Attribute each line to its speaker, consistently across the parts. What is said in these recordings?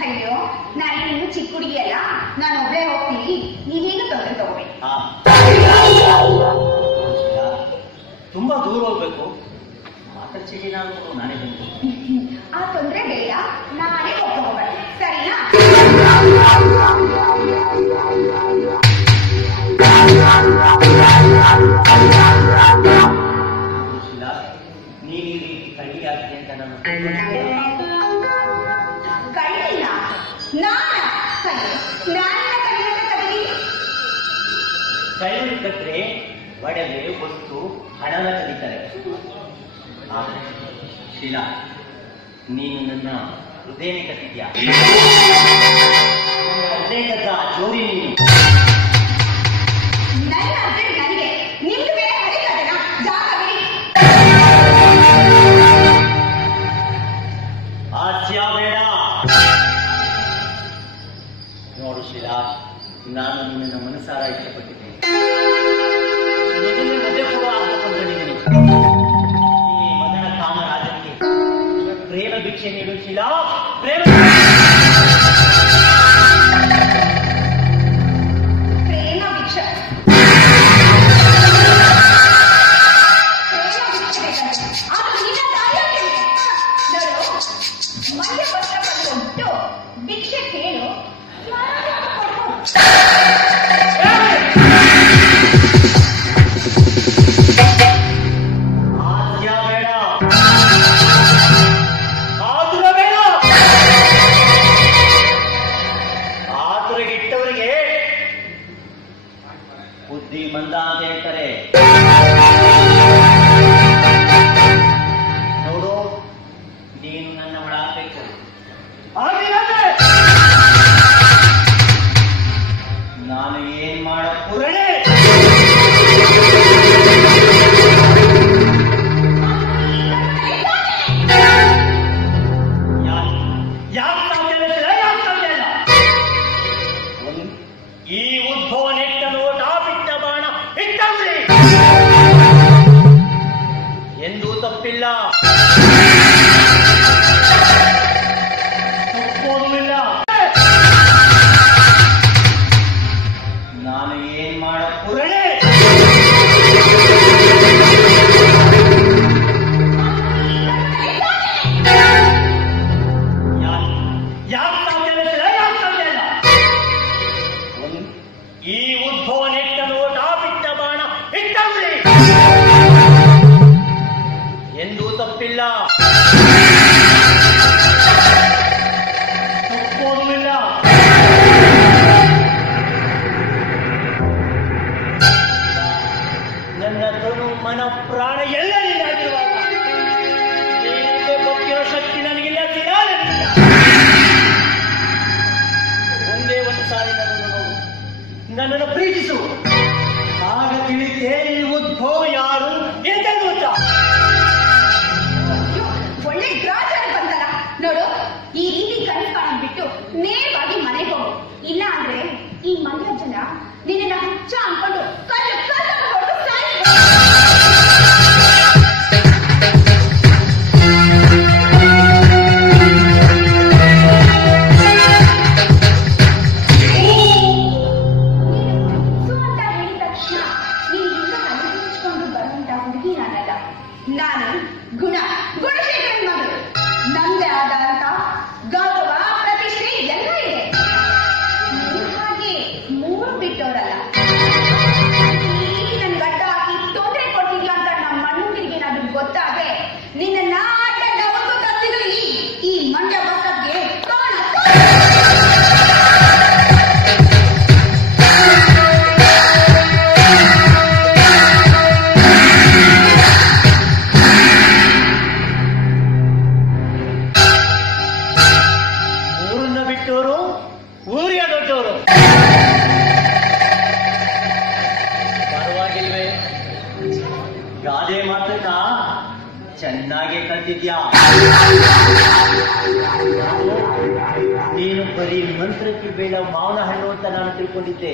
Speaker 1: ಅಯ್ಯೋ ನಾನೇನು ಚಿಕ್ಕ ಹುಡುಗಿಯಲ್ಲ ನಾನು ಒಬ್ಳೇ ಹೋಗ್ತೀನಿ. ನೀವೇನು ತೊಂದರೆ ತಗೋಬೇಡಿ
Speaker 2: ಆ. ತುಂಬಾ ದೂರ ಹೋಗ್ಬೇಕು. ಮಾತಾಡ್ಸಿಗೆ ನಾನು ನಾನೇ
Speaker 1: ಆ ತೊಂದರೆ ಬೇಡ. ನಾನೇ ಹೋಗ್ತಾ ಹೋಗೋಣ ಸರಿನಾ?
Speaker 2: ಗೊತ್ತಿಲ್ಲ ಒಡವೆ ಒತ್ತು ಹಣನ ಕಲಿತಾರೆ. ಶೀಲಾ ನೀನು ನನ್ನ ಹೃದಯ ಕಟ್ಟಿದ್ಯಾ? ಹೃದಯ ಕದ್ದ ಜೋಡಿ ನೀನು.
Speaker 1: ನನ್ನ
Speaker 2: ನೋಡು ಶೀಲಾ ನಾನು ನಿನ್ನನ್ನು ಮನಸಾರ ಇಷ್ಟಪಟ್ಟಿದ್ದೇನೆ. ಮದುವೆ ಕೂಡ ಆಗ್ಬೇಕಂತಿದ್ದೀನಿ ಈ ಮದನ ಪ್ರೇಮ ಭಿಕ್ಷೆ ನೀಡುತ್ತಿಲ್ಲ. ಪ್ರೇಮ よ ಎಂದೂ ತಪ್ಪಿಲ್ಲ ನನ್ನ ತನು ಮನ ಪ್ರಾಣ ಎಲ್ಲ ನೀನಾಗಿರುವಾಗ ನೀನಿಗೆ ಗೊತ್ತಿರೋ ಶಕ್ತಿ ನನಗಿಲ್ಲ ಸಿಗಾ ಒಂದೇ ಒಂದು ಸಾರಿ ನನ್ನನ್ನು ನೋಡು. ನನ್ನನ್ನು ಪ್ರೀತಿಸು. ಆಗ ತಿಳಿದೇ ಈ ಉದ್ಭವ ಯಾರು?
Speaker 1: ಈ ರೀತಿ ಕನಸು ಬಿಟ್ಟು ನೇರವಾಗಿ ಮನೆಗೆ ಹೋಗು. ಇಲ್ಲ ಅಂದ್ರೆ ಈ ಮಂಡ್ಯ ಜನ ನಿನ್ನ ಹುಚ್ಚ ಅನ್ಕೊಂಡು
Speaker 2: ಊರಿಯ ದೊಡ್ಡವರು. ಪರವಾಗಿಲ್ವೇ? ಗಾದೆ ಮಾತ್ರ ಚೆನ್ನಾಗಿ ಕಲ್ತಿದ್ಯಾ? ನೀನು ಬರೀ ಮಂತ್ರಕ್ಕೆ ಬೇಡ ಮಾವನ ಹಣ್ಣು ಅಂತ ನಾನು ತಿಳ್ಕೊಂಡಿದ್ದೆ.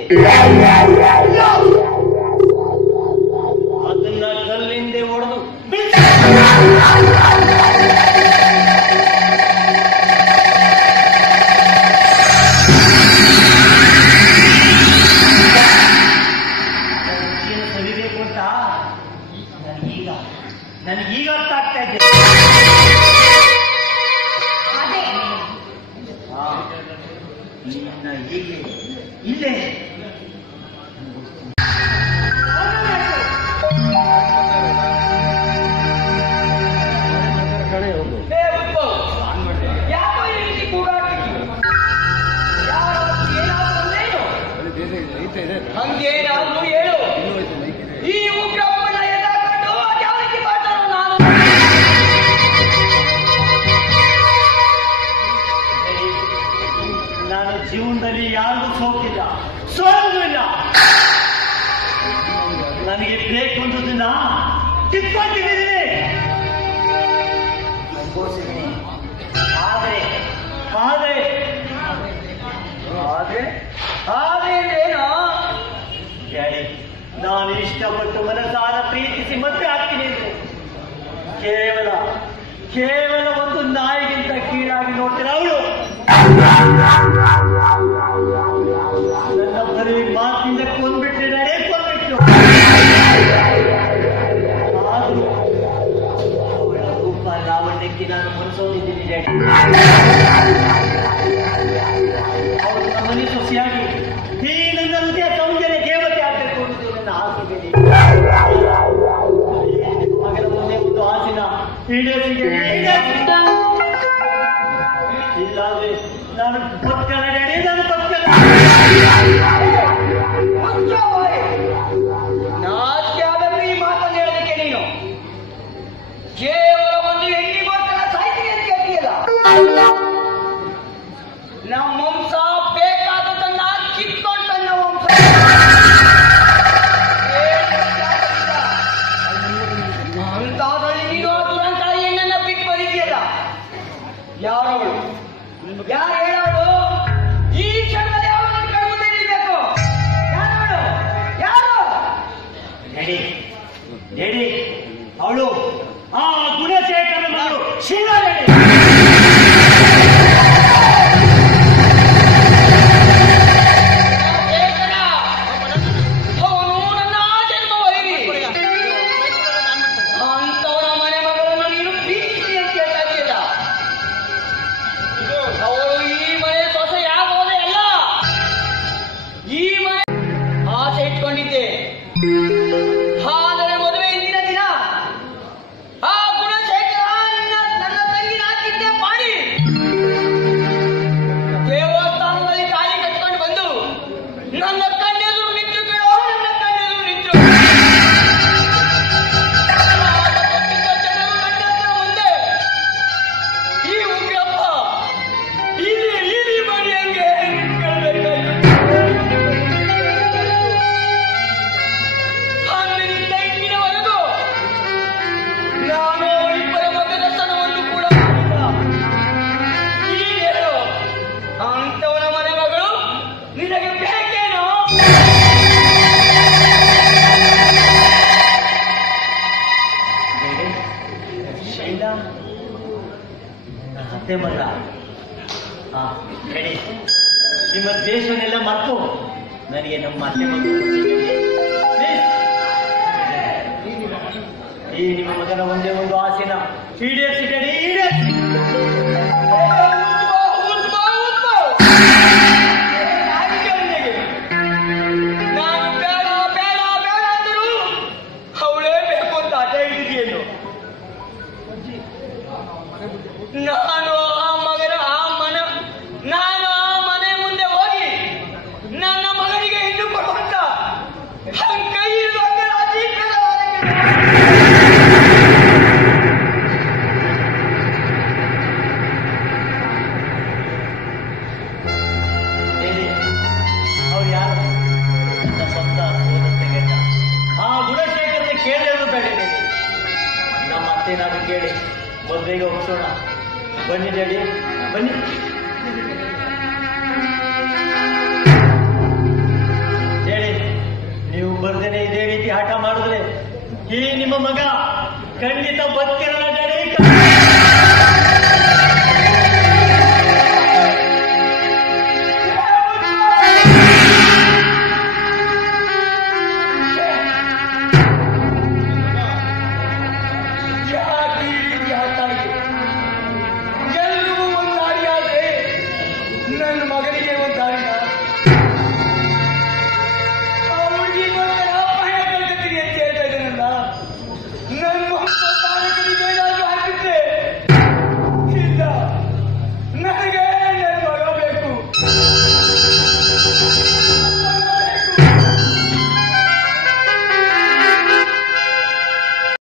Speaker 2: ಗೊತ್ತಾಗ್ತಾ ಇದೆ ಅದೇ ನಿನ್ನ
Speaker 3: ನನಗೆ ಬೇಕು ಒಂದು ದಿನ. ಕಿತ್ಕೊಂಡಿದ್ದೀನಿ ಆದರೆ ಆದರೆ ಆದರೆ? ಆದ್ರೇನೇನೋ ಡ್ಯಾಡಿ ನಾನು ಇಷ್ಟಪಟ್ಟು ಮನಸಾರ ಪ್ರೀತಿಸಿ ಮತ್ತೆ ಹಾಕ್ತೀನಿ ಕೇವಲ ಕೇವಲ ಒಂದು ನಾಯಿಗಿಂತ ಕೀಳಾಗಿ ನೋಡ್ತೀರ ಅವಳು? ನನ್ನ ಮದುವೆ ಮಾತ್ರ ಈಡೇರಿಕೆ ಇಲ್ಲಾದ್ರೆ ನಾನು ಬದುಕಲ್ಲ ನಾನು ಬದುಕಲ್ಲ
Speaker 2: ಕೇವಲ ಒಂದು ಹೆಣ್ಣಿ ಮಕ್ಕಳ ಸಾಹಿತ್ಯ ಅಂತ
Speaker 3: ಯಾರು ಹೇಳೋರು ಹೇಮಂತ ಹಾ ಹೇಳಿ. ನಿಮ್ಮ ದೇಶವನ್ನೆಲ್ಲ ಮರ್ತು. ನನಗೆ ನಮ್ಮ ಅತ್ತೆ ಮಗು ಈ ನಿಮ್ಮ ಮಗನ ಒಂದೇ ಒಂದು ಆಸೆನ. ಸಿಟಿ ಮಾತೆ
Speaker 2: ನಾನು
Speaker 3: ಕೇಳಿ. ಮದುವೆಗೆ ಹೋಗ್ಸೋಣ. ಬನ್ನಿ ಡ್ಯಾಡಿ ಬನ್ನಿ. ಹೇಳಿ, ನೀವು ಬರ್ದೇನೆ ಇದೇ ರೀತಿ ಆಟ ಮಾಡಿದ್ರೆ ಈ ನಿಮ್ಮ ಮಗ ಖಂಡಿತ ಬದುಕಿರಲ್ಲ ಡ್ಯಾಡಿ